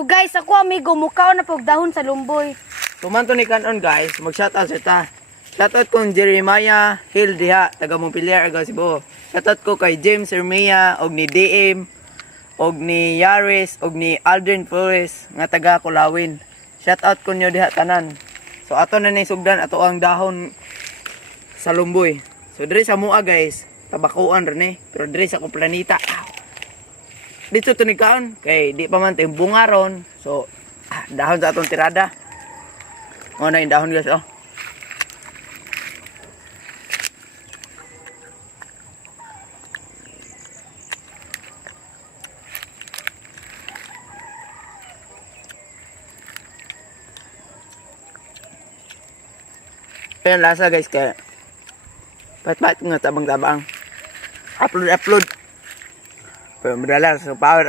So guys, ako amigo, mukhaw na pog dahon sa lumboy. Tumanto ni kanon guys, mag-shoutout sa ta. Shoutout kong Jeremiah Hill diha, taga Montpelier, aga Cebu. Shoutout ko kay James Hermia, og ni DM, og ni Yaris, og ni Aldrin Flores, nga taga Kulawin. Shoutout ko nyo diha tanan. So ato na ni sugdan ato ang dahon sa lumboy. So diri sa mua guys, tabakuan rin pero diri sa akong planeta. Dito to ni kaon, kay di pa man tayong bungaron. So dahon sa atong tirada. O na yung dahon guys, oh. Ayan lasa guys, kaya pat-pat nga tabang-tabang. Upload. Pero madala sa power